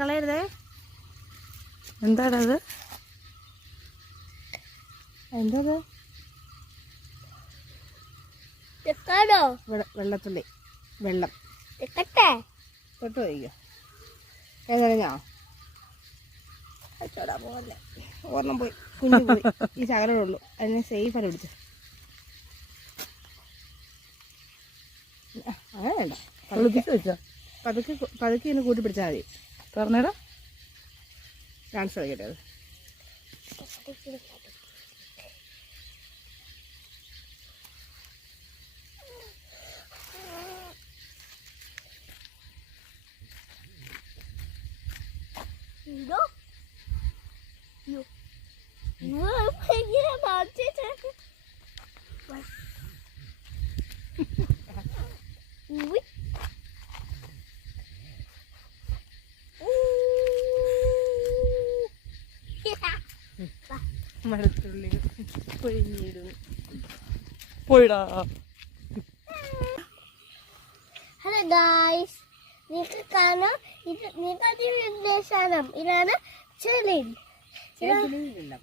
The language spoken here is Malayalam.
കളയരുതേ. എന്താണത്? എന്തത്? വെള്ളത്തുള്ളി. വെള്ളം തൊട്ട് വയ്ക്കോ. ഏതറിഞ്ഞോ? അച്ചോടാ പോലെ ഓർണം പോയി, കുഞ്ഞു പോയി. ഈ ശകലമേ ഉള്ളൂ. അതിനെ സേഫായിട്ട് പിടിച്ചു. അങ്ങനെ വേണ്ട, പതുക്കെ ഇന്ന് കൂട്ടി പിടിച്ചാൽ മതി. പറഞ്ഞേടാ, ഡാൻസ് കളിക്കട്ടെ. അത് മഴത്തുള്ളി പൊഴിഞ്ഞിടുന്നു. പോയിടാ. ഹലോ ഗായ്സ്, നിങ്ങൾക്ക് കാണാം, ഇത് ഇതാണ് ചെളിൻ.